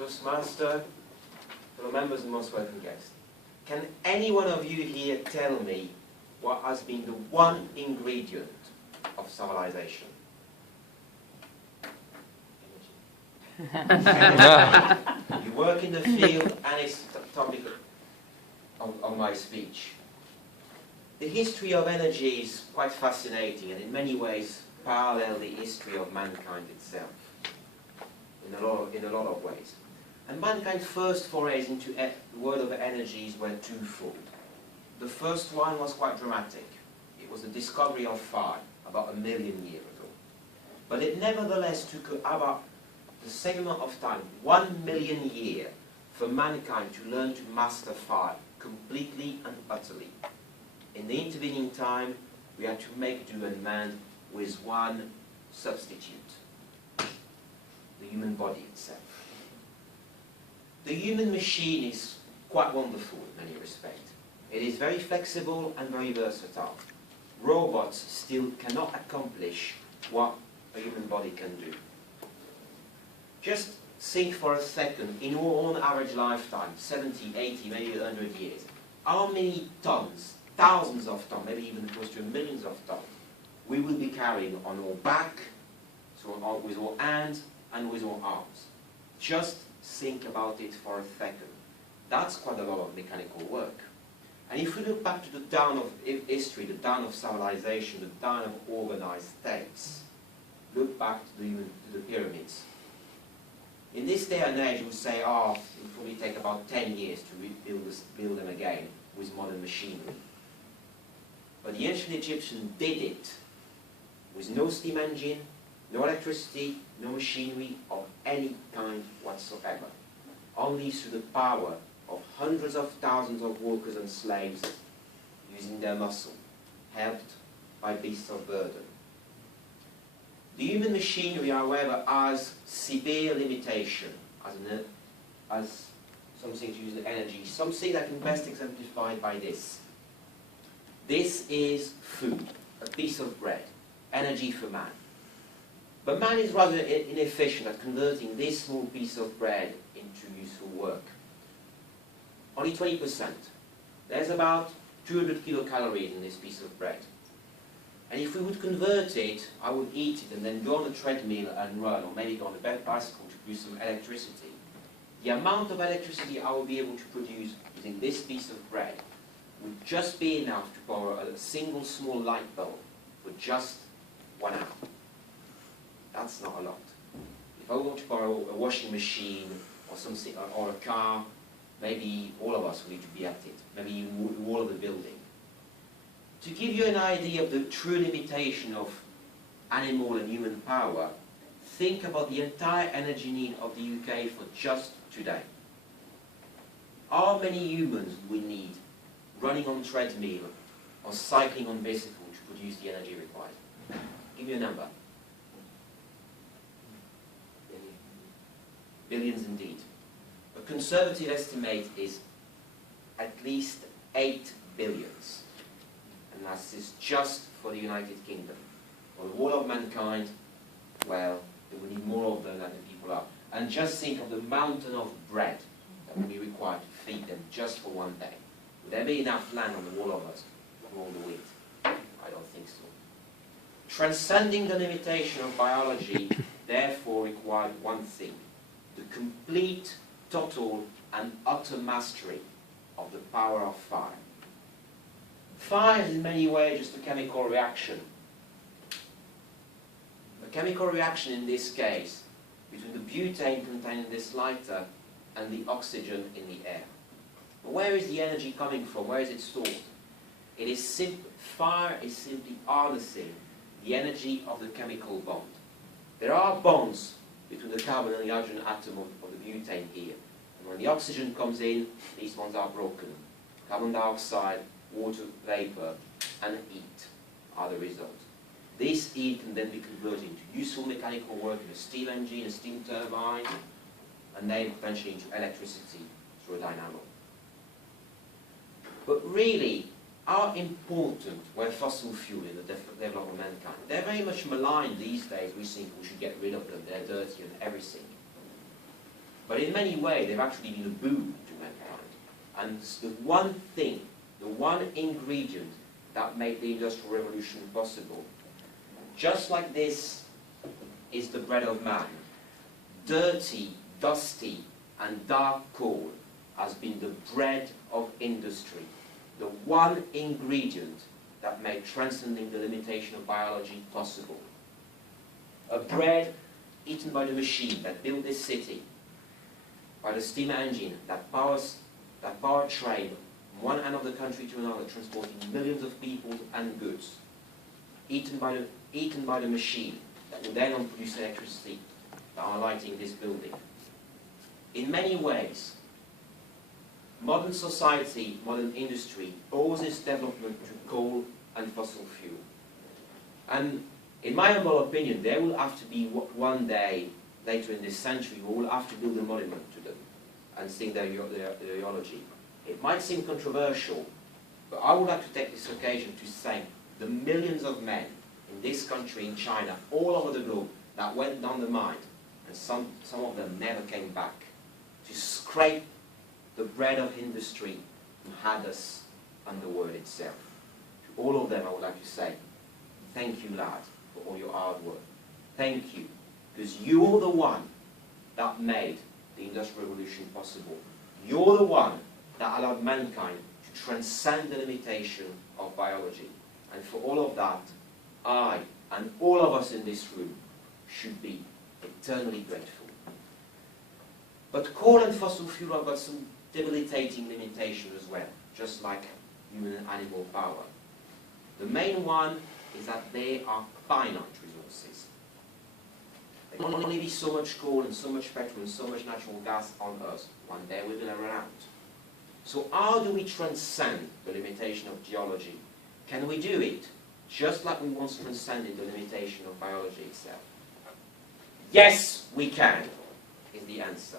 Toastmaster, fellow members and most welcome guests. Can any one of you here tell me what has been the one ingredient of civilization? You work in the field and it's the topic of my speech. The history of energy is quite fascinating and in many ways parallel the history of mankind itself in a lot of ways. And mankind's first forays into the world of energies were twofold. The first one was quite dramatic. It was the discovery of fire about 1 million years ago. But it nevertheless took about the same amount of time, 1 million years, for mankind to learn to master fire completely and utterly. In the intervening time, we had to make do and man with one substitute, the human body itself. The human machine is quite wonderful in many respects. It is very flexible and very versatile. Robots still cannot accomplish what a human body can do. Just think for a second, in our own average lifetime, 70, 80, maybe 100 years, how many tons, thousands of tons, maybe even close to millions of tons, we will be carrying on our back, so with our hands and with our arms. Just think about it for a second. That's quite a lot of mechanical work. And if we look back to the dawn of history, the dawn of civilization, the dawn of organized states, look back to the pyramids. In this day and age, we would say, oh, it will probably take about 10 years to build them again with modern machinery. But the ancient Egyptians did it with no steam engine, no electricity, no machinery of any kind whatsoever. Only through the power of hundreds of thousands of workers and slaves using their muscle, helped by beasts of burden. The human machinery, however, has severe limitation as something to use the energy, something that can best exemplified by this. This is food, a piece of bread, energy for man. But man is rather inefficient at converting this small piece of bread into useful work. Only 20%. There's about 200 kilocalories in this piece of bread. And if we would convert it, I would eat it and then go on a treadmill and run, or maybe go on a bicycle to produce some electricity. The amount of electricity I would be able to produce using this piece of bread would just be enough to power a single small light bulb for just 1 hour. That's not a lot. If I want to borrow a washing machine or something, or a car, maybe all of us will need to be at it. Maybe even all of the building. To give you an idea of the true limitation of animal and human power, think about the entire energy need of the UK for just today. How many humans do we need running on treadmill or cycling on bicycle to produce the energy required? Give me a number. Billions indeed. A conservative estimate is at least 8 billions. And that is just for the United Kingdom. For the whole of mankind, well, we need more of them than the people are. And just think of the mountain of bread that will be required to feed them just for one day. Would there be enough land on the whole of us to grow the wheat? I don't think so. Transcending the limitation of biology, therefore, required one thing: the complete, total, and utter mastery of the power of fire. Fire is in many ways just a chemical reaction. A chemical reaction in this case between the butane contained in this lighter and the oxygen in the air. But where is the energy coming from? Where is it stored? It is fire is simply harnessing the energy of the chemical bond. There are bonds between the carbon and the hydrogen atom of the butane here. And when the oxygen comes in, these bonds are broken. Carbon dioxide, water vapor, and heat are the result. This heat can then be converted into useful mechanical work in a steam engine, a steam turbine, and then eventually into electricity through a dynamo. But really, how important were fossil fuels in the development of mankind? They're very much maligned these days. We think we should get rid of them. They're dirty and everything. But in many ways, they've actually been a boon to mankind. And the one thing, the one ingredient that made the Industrial Revolution possible, just like this is the bread of man, dirty, dusty, and dark coal has been the bread of industry, the one ingredient that made transcending the limitation of biology possible. A bread eaten by the machine that built this city, by the steam engine that powers train from one end of the country to another, transporting millions of people and goods, eaten by the machine that will then produce electricity that are lighting this building. In many ways, modern society, modern industry owes its development to coal and fossil fuel. And in my humble opinion, there will have to be one day later in this century we will have to build a monument to them and sing their eulogy. It might seem controversial, but I would like to take this occasion to thank the millions of men in this country, in China, all over the globe, that went down the mine, and some of them never came back, to scrape the bread of industry and had us on the word itself. To all of them I would like to say, thank you, lad, for all your hard work. Thank you, because you're the one that made the Industrial Revolution possible. You're the one that allowed mankind to transcend the limitation of biology. And for all of that, I and all of us in this room should be eternally grateful. But coal and fossil fuel have got some debilitating limitations as well, just like human and animal power. The main one is that they are finite resources. There can only be so much coal and so much petrol and so much natural gas on Earth. One day we're going to run out. So how do we transcend the limitation of geology? Can we do it just like we once transcended the limitation of biology itself? Yes, we can, is the answer.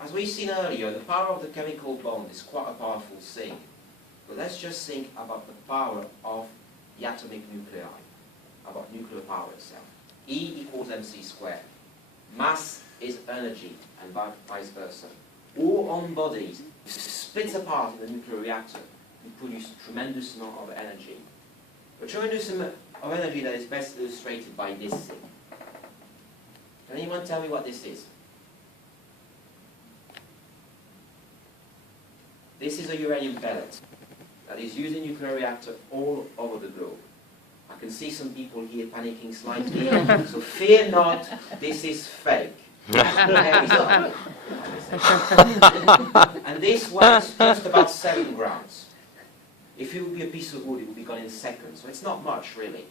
As we've seen earlier, the power of the chemical bond is quite a powerful thing. But let's just think about the power of the atomic nuclei, about nuclear power itself. E equals mc squared. Mass is energy, and vice versa. All on bodies split apart in the nuclear reactor and produce a tremendous amount of energy. A tremendous amount of energy that is best illustrated by this thing. Can anyone tell me what this is? This is a uranium pellet that is used in nuclear reactor all over the globe. I can see some people here panicking slightly, so fear not, this is fake. And this weighs just about 7 grams. If it would be a piece of wood, it would be gone in seconds, so it's not much really.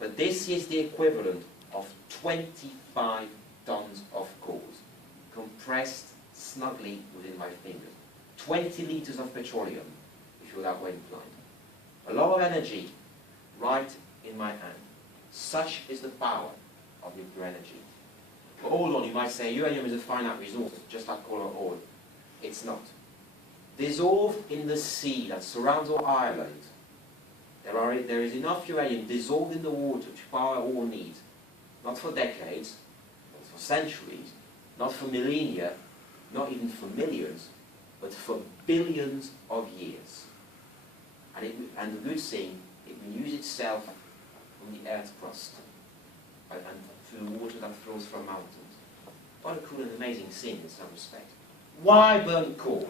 But this is the equivalent of 25 tons of coal, compressed snugly within my fingers. 20 liters of petroleum, if you're that way inclined. A lot of energy right in my hand. Such is the power of nuclear energy. But hold on, you might say uranium is a finite resource, just like coal or oil. It's not. Dissolved in the sea that surrounds our island, there is enough uranium dissolved in the water to power all needs. Not for decades, not for centuries, not for millennia, not even for millions, but for billions of years. And the good thing, it renews itself from the earth's crust and through the water that flows from mountains. What a cool and amazing thing in some respect. Why burn coal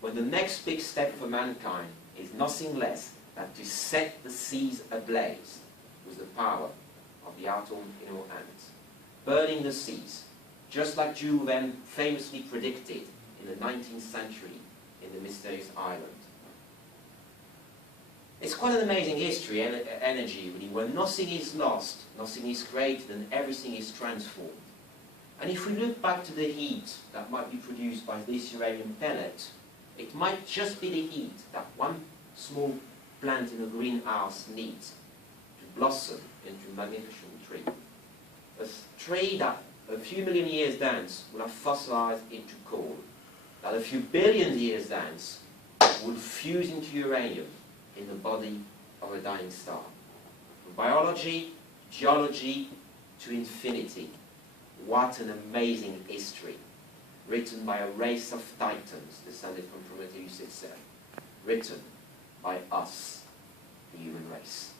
when the next big step for mankind is nothing less than to set the seas ablaze with the power of the atom in our hands? Burning the seas, just like Jules Verne famously predicted in the 19th century in the mysterious island. It's quite an amazing history, energy really, where nothing is lost, nothing is created, and everything is transformed. And if we look back to the heat that might be produced by this uranium pellet, it might just be the heat that one small plant in a greenhouse needs to blossom into a magnificent tree. A tree that a few million years thence will have fossilized into coal, that a few billion years thence will fuse into uranium in the body of a dying star. From biology, geology, to infinity. What an amazing history, written by a race of titans descended from Prometheus itself, written by us, the human race.